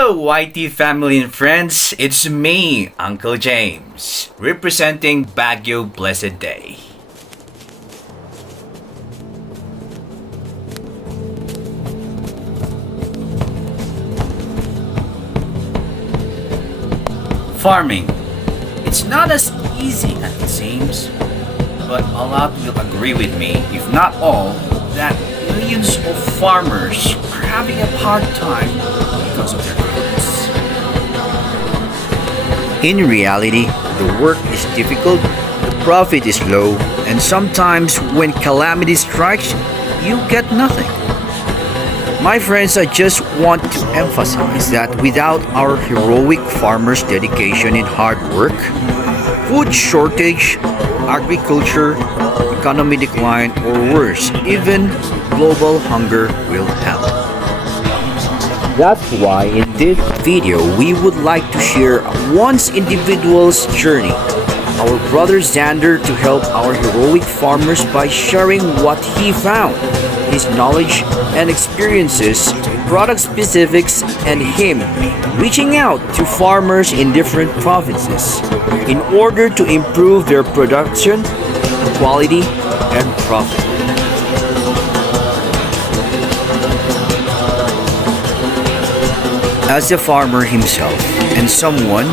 Hello, YT family and friends. It's me, Uncle James, representing Baguio Blessed Day. Farming. It's not as easy as it seems, but a lot will agree with me, if not all, that millions of farmers are having a hard time because of their crops. In reality, the work is difficult, the profit is low, and sometimes when calamity strikes, you get nothing. My friends, I just want to emphasize that without our heroic farmers' dedication and hard work, food shortage, agriculture, economy decline, or worse, even global hunger will happen. That's why in this video, we would like to share one's individual's journey. Our brother Xander to help our heroic farmers by sharing what he found, his knowledge and experiences, product specifics, and him reaching out to farmers in different provinces in order to improve their production, quality, and profit. As a farmer himself and someone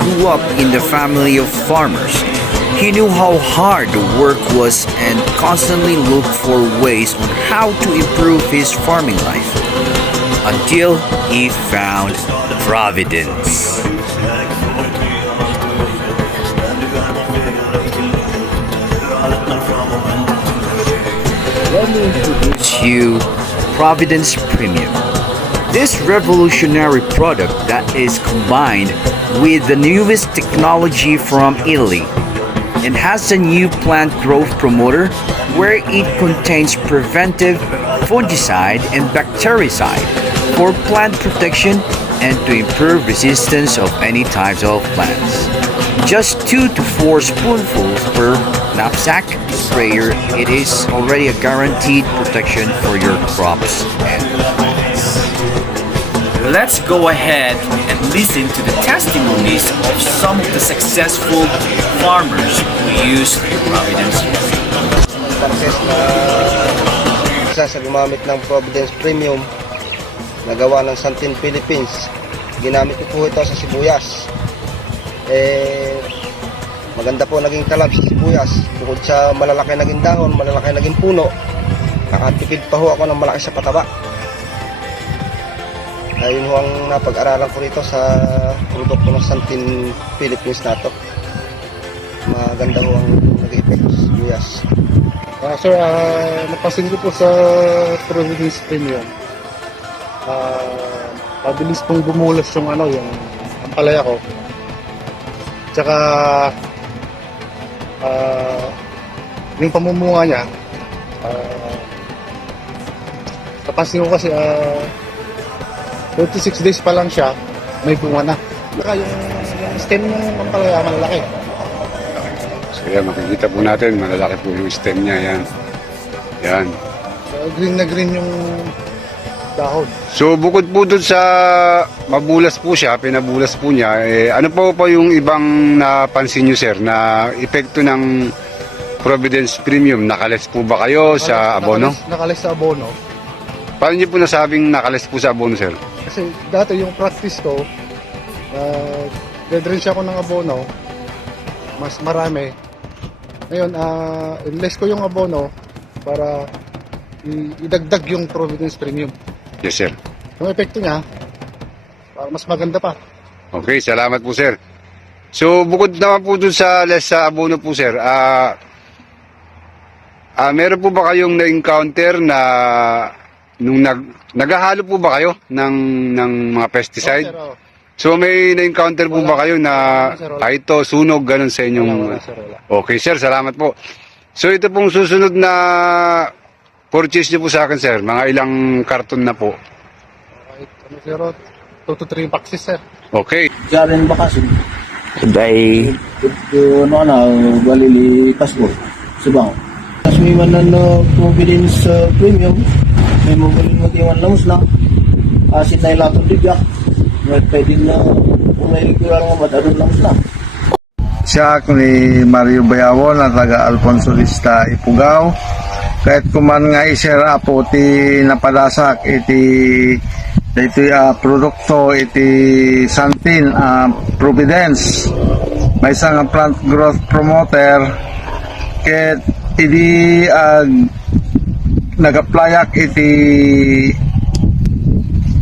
who grew up in the family of farmers, he knew how hard the work was and constantly looked for ways on how to improve his farming life until he found Providence. Let me introduce you Providence Premium. This revolutionary product that is combined with the newest technology from Italy and has a new plant growth promoter where it contains preventive fungicide and bactericide for plant protection and to improve resistance of any types of plants. Just 2 to 4 spoonfuls per knapsack sprayer, it is already a guaranteed protection for your crops and plants. Let's go ahead and listen to the testimonies of some of the successful farmers who use Providence Premium. Success na isa sa gumamit ng Providence Premium na gawa ng Santin Philippines. Ginamit ko po ito sa sibuyas. Maganda po naging talab sa sibuyas. Bukod sa malalaki naging dahon, malalaki naging puno, nakatipid pa ho ako ng malaki sa pataba. Ayun ho ang napag-aralan ko rito sa produkto ng Santin Philippines na ito. Maganda ho ang nag-effect sa sibuyas. Sir, napasin ko po sa Providence Premium. Mabilis pong bumulas yung yung ampalaya ko. Tsaka yung pamumunga niya, napasin ko kasi 26 days pa lang siya, may bunga na. Saka yung stem ng ampalaya malaki. So yan, makikita po natin, malalaki po yung stem niya, yan. Yan. So, green na green yung dahon. So bukod po dun sa mabulas po siya, pinabulas po niya, ano po yung ibang napansin nyo sir, na epekto ng Providence Premium? Nakales po ba kayo sa abono? Nakales sa abono. Paano nyo po nasabing nakales po sa abono sir? Kasi dati yung practice ko, dedrench ako ng abono, mas marami. Ngayon, inless ko yung abono para idagdag yung Providence Premium. Yes sir. Yung epekto niya, para mas maganda pa. Okay, salamat po sir. So bukod naman po dun sa less sa abono po sir, meron po ba kayong na-encounter na nung naghahalo po ba kayo ng mga pesticide? Oo, sir, oo. So may na-encounter po ba kayo na ito, sunog, ganun sa inyong... Wala, sir, wala. Okay sir, salamat po. So ito pong susunod na purchase niyo po sa akin sir, mga ilang karton na po. Kahit ano, 2 to 3 boxes, sir. Okay. Karen Bakasin. Today, Balili Passport. Subang. Tapos may Providence Premium. May mabalin mo tiwan lang. Asit na ilatong bigyak. May pwedeng na kung may kulang nga madadon lang sila. Siya ako ni Mario Bayawon na taga Alfonso Lista Ipugaw. Kahit kuman nga isera po ti napadasak iti produkto iti Santin Providence. May isang plant growth promoter ket idi nag-applyak iti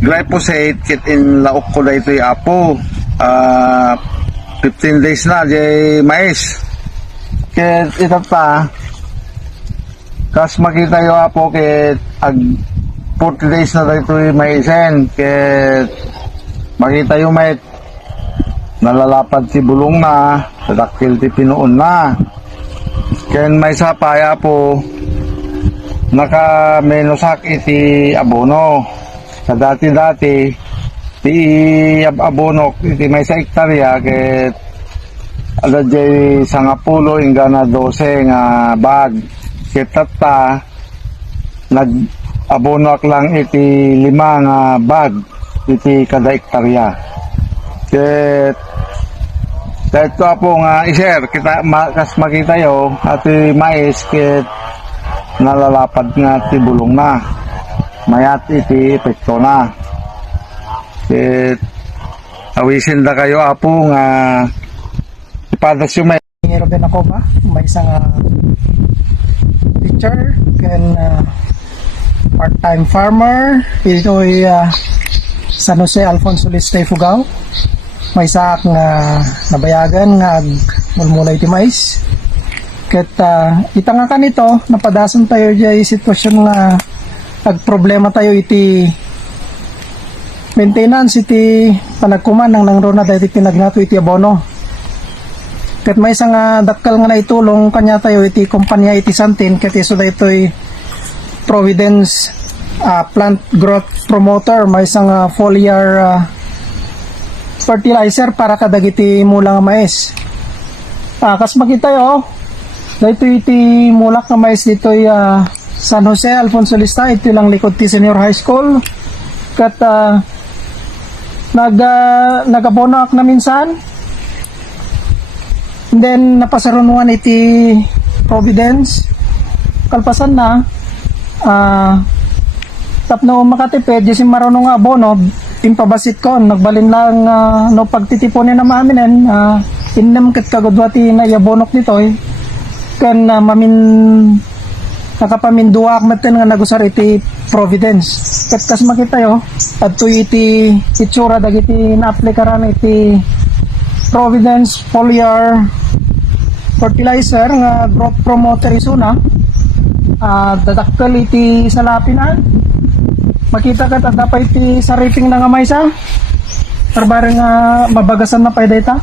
glyphosate ket in laok ko daytoy apo 15 days na jay mais ket itata kas makita yo apo ket 40 days na daytoy maisen ket makita yo may nalalapad si bulong na sadakil ti pinuon na ken may sapaya po naka menosak iti abono sa dati ti abono iti may sa hektarya ket ada jay 10 hingga na 12 nga bag ket tata nag abono lang iti 5 nga bag iti kada hektarya ket dahil po nga i-share kita kas makita yo ati mais ket nalalapad nga ti bulong na mayat iti epekto na ket awisin da kayo apo nga ipadas yung may Ruben ako ba? May isang teacher and part-time farmer. Ito ay San Jose Alfonso Lista Ifugao. May isa nga nabayagan nga mulmulay ti mais. Ket ita nga kanito napadason tayo jay sitwasyon nga problema tayo iti maintenance iti panagkuman nang nangrona dahil pinagnato iti abono. Ket may isang dakkel nga naitulong kanya tayo iti kumpanya iti Santin ket iso daytoy Providence plant growth promoter. May isang foliar fertilizer para kadagiti mula nga mais. Kas makita yo daytoy iti mulak nga mais ditoy San Jose Alfonso Lista ito lang likod ti senior high school ket nagabono ak na minsan and then napasarunungan iti Providence kalpasan na tapno makatipid jesi marunong nga abono impabasit ko nagbalin lang no pagtitiponin na maminen innem ket kagudwati na yabonok ditoy ken nakapaminduak maten nga nagusar iti Providence ket kas makita yo adto iti itsura dagiti naaplikaran iti Providence foliar fertilizer nga growth promoter isuna dadakkel iti salapinan makita kat adda pa iti sariping na nga maysa arbare nga mabagasan na pay data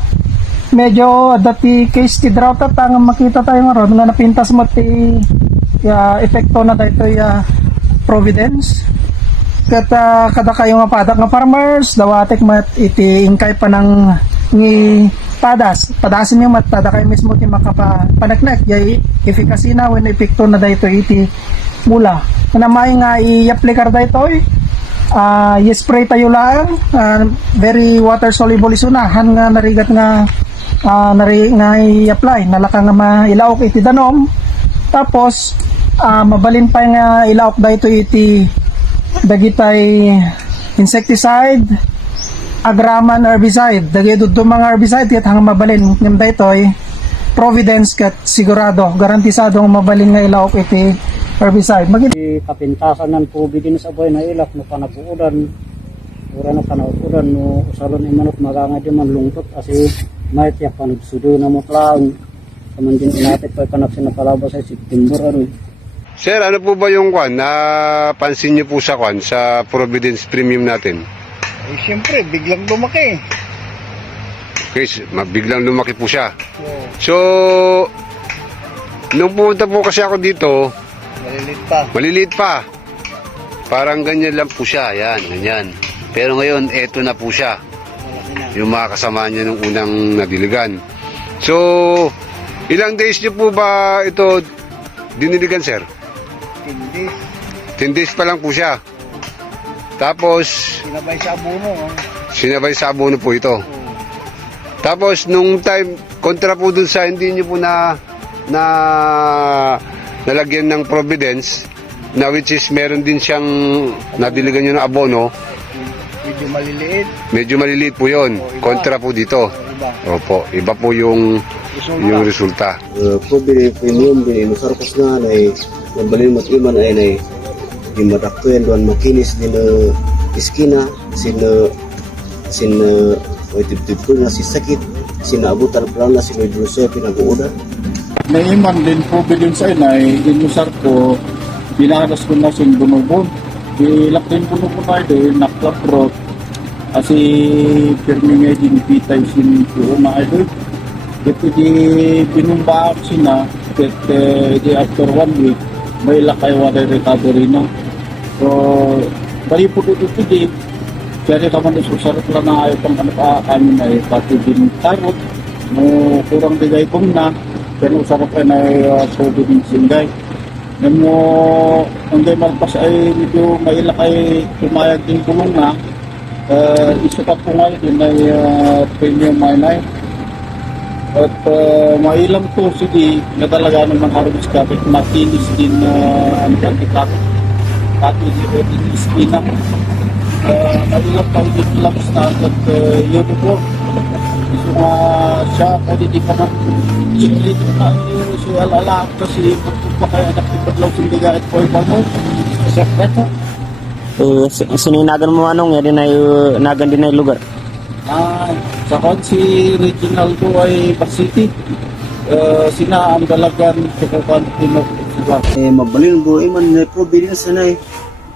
medyo dati case ti drought at nga makita tayo nga ron nga napintas mo ti epekto na dito Providence ket kada kayo nga padak nga farmers dawatek mat iti ingkay pa ng ni padasin yung mat tada kayo mismo ti makapanagnek jay efficacy na when epekto na dito iti mula na may nga i-applikar dito i-spray tayo lang very water soluble isunahan nga narigat nga i-apply nalaka nga mailaok iti danom tapos mabalin pa nga ilaok dito iti dagitay insecticide agraman herbicide dagito mga herbicide ket hang mabalin ngem daytoy Providence ket sigurado garantisado nga mabalin nga ilaok iti herbicide kapintasan ng Providence aboy na ilak no panapuudan ura no panapuudan no usalon imanot maganga di man lungtot asi may tiyak panagsudo na mutlaang kamandin inatit pa kanapsin na palabas sa September ano. Sir, ano po ba yung pansin niyo po sa sa Providence Premium natin? Siyempre biglang lumaki. Okay, biglang lumaki po siya. So, nung pumunta po kasi ako dito, maliliit pa. Parang ganyan lang po siya, yan, ganyan. Pero ngayon, eto na po siya. Yung mga kasama niya nung unang nadiligan. So, ilang days niyo po ba ito diniligan, sir? 10 days. 10 days pa lang po siya. Tapos, Sinabay sa abono. Sinabay sa abono po ito. Tapos nung time, kontra po dun sa hindi nyo po nalagyan ng providence, na which is meron din siyang nadiligan nyo ng abono, Medyo maliliit. medyo maliliit po yun. Kontra po dito. Iba. Opo, iba po yung resulta. Providence premium din inusarkos na ay nambalin mat iman ay nay di mataktuyan doon makinis din iskina sin tip ko na si sakit sinaabutan pala na si Medrose pinaguuda. May iman din Providence ay na inusar ko binalas ko na sin bunubon. Ilak din bunubon ay din naklaprot kasi pirmi nga din pitay sin na ay doon. Ito di binumbaak sina at di after 1 week may lakay waday recovery na. So, bali po dito di kaya ka man isusarap lang na ayaw pang kami na pati din tarot mo kurang digay kong na pero usarap ay na COVID din sinday. Nemo ang day malpas ay medyo may lakay tumayag din kulong na isa pa po ngayon din ay premium minay. At mailang to sige na talaga naman harus kapit matinis din ang kantikapit pati din iskina mailang pa din labas na at yun po so siya pwede di pa man chiklit na siya alala kasi magpapakaya nakipaglaw sindiga at po iba mo sekreto Sininagan mo anong yan ay nagan din ay lugar. Sa si Reginaldo ay Pasiti. Sina ang dalagan tukukan tinok. Mabalin po iman na Providence na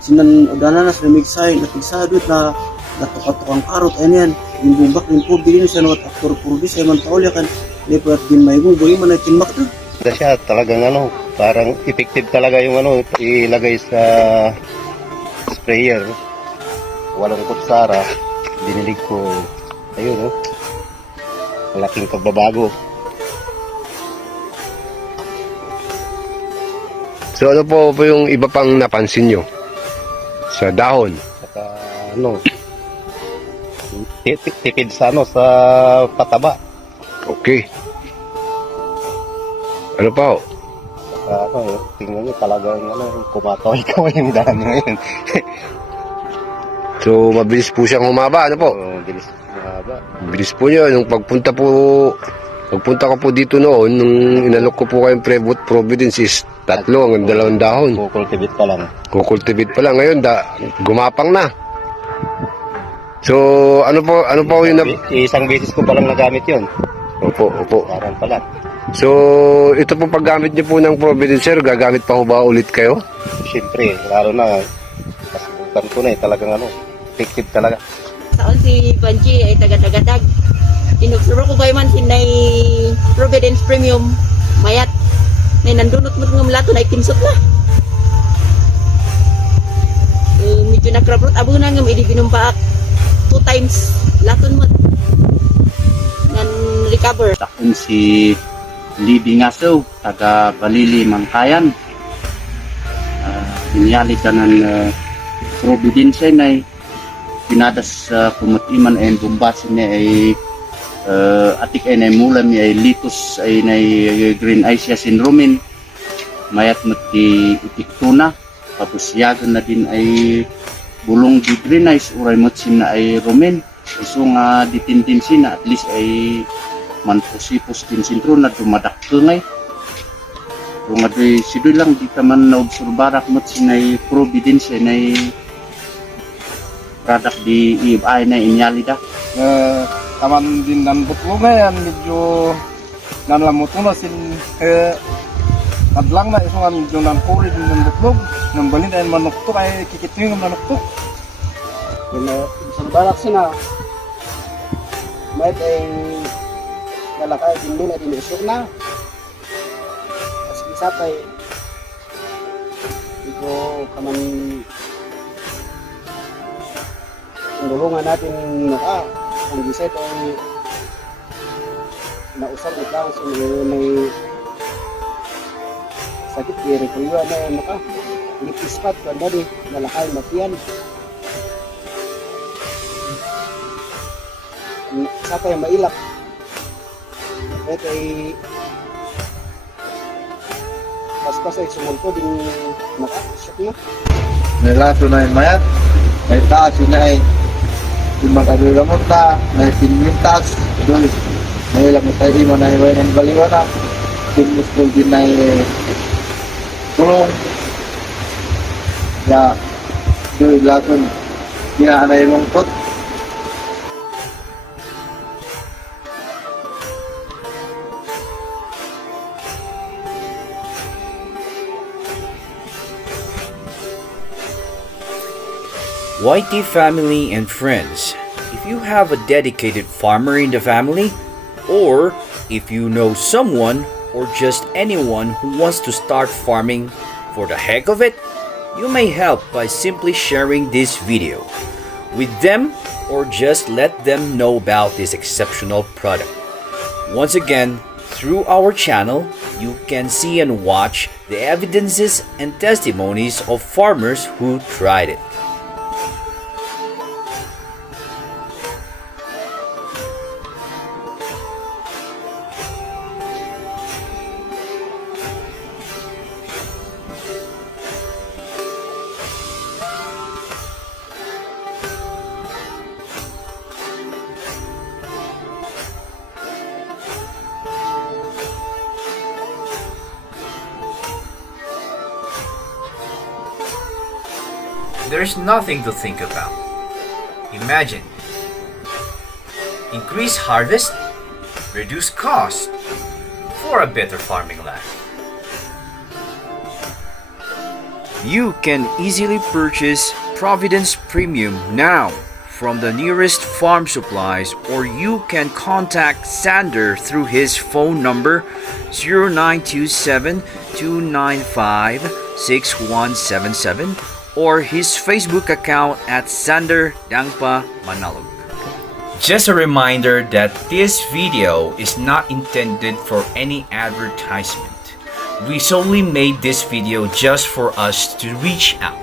sinan udananas na migsay na tigsadot na nakapatok ang karot yan yung bumbak ng Providence na at aktor produce ay man taulya kan lipat din may bubo iman na tinmak na. Siya talagang parang effective talaga yung ilagay sa sprayer. Walang kutsara. Dinilig ko. Ayun, malaking pagbabago. So ano po yung iba pang napansin nyo sa dahon? Saka tipid sa sa pataba. Okay. Ano pa? Saka tingnan nyo talagang kumakaway-kaway yung daan ngayon. So mabilis po siyang humaba, ano po? Bilis mahaba. Bilis po yun. Nung pagpunta ko po dito noon, nung inalok ko po kayong Providence is 3 hanggang 2 dahon. Kukultivate pa lang. Kukultivate pa lang. Ngayon, gumapang na. So, ano po yung... Isang beses ko pa lang nagamit yun. Opo. Parang pala. So, ito po paggamit niyo po ng Providence, sir, gagamit pa ho ba ulit kayo? Siyempre, lalo na kasubukan ko na talagang effective talaga. Saon si Banji ay taga-tagadag. Inobserve ko kayo man sinay Providence Premium mayat. Nay nandunot mo ng lato na ikinsot na. Medyo nakrabrot abo na ngam idi binumbaak 2 times laton mo. Nan recover. Takon si Libby Ngaso, taga Balili, Mangkayan. Inyali ka ng Providence na pinadas sa kumutiman ay bumbasin niya ay atik ay na mulam niya ay litos ay na green Asia syndrome mayat mo ti ipiktuna tapos yagan na din ay bulong di green ice uray mo sin na ay rumen so nga ditintin sin na at least ay manpusipos din sintro na dumadak ngay kung nga sidoy lang di ka man na obserbarak mo sin ay Providence ay na product di ay na inyalida. Taman din ng butlo ngayon, medyo nanlamuto na sin kadlang na iso nga medyo nankuri din ng butlog. Nang balin ay manukto ay kikitring ng manukto. Isang balak sina may ay nalakay din na din isok na. Kasi isa kay ito kaman tulungan natin ang giset ay nausap ito sa may sakit kaya kuya na lipispat kan dari nalakay matian Sa kaya mailap. Kaya kay pas ay sumunto din nakasok na. May lato na yung mayat, may taas yun na eh. Yung magkalulamot na, may pinmintas, doon. May ilang tayo di mo na iwan ng baliwan na. Pinmuskul din na kulong. Ya, doon lato na. Ginaan yung lungkot. YT family and friends, if you have a dedicated farmer in the family, or if you know someone or just anyone who wants to start farming for the heck of it, you may help by simply sharing this video with them or just let them know about this exceptional product. Once again, through our channel, you can see and watch the evidences and testimonies of farmers who tried it. There's nothing to think about. Imagine. Increase harvest, reduce cost for a better farming life. You can easily purchase Providence Premium now from the nearest farm supplies, or you can contact Sander through his phone number 0927 295 6177 or his Facebook account at Sander Dangpa Manalog. Just a reminder that this video is not intended for any advertisement. We solely made this video just for us to reach out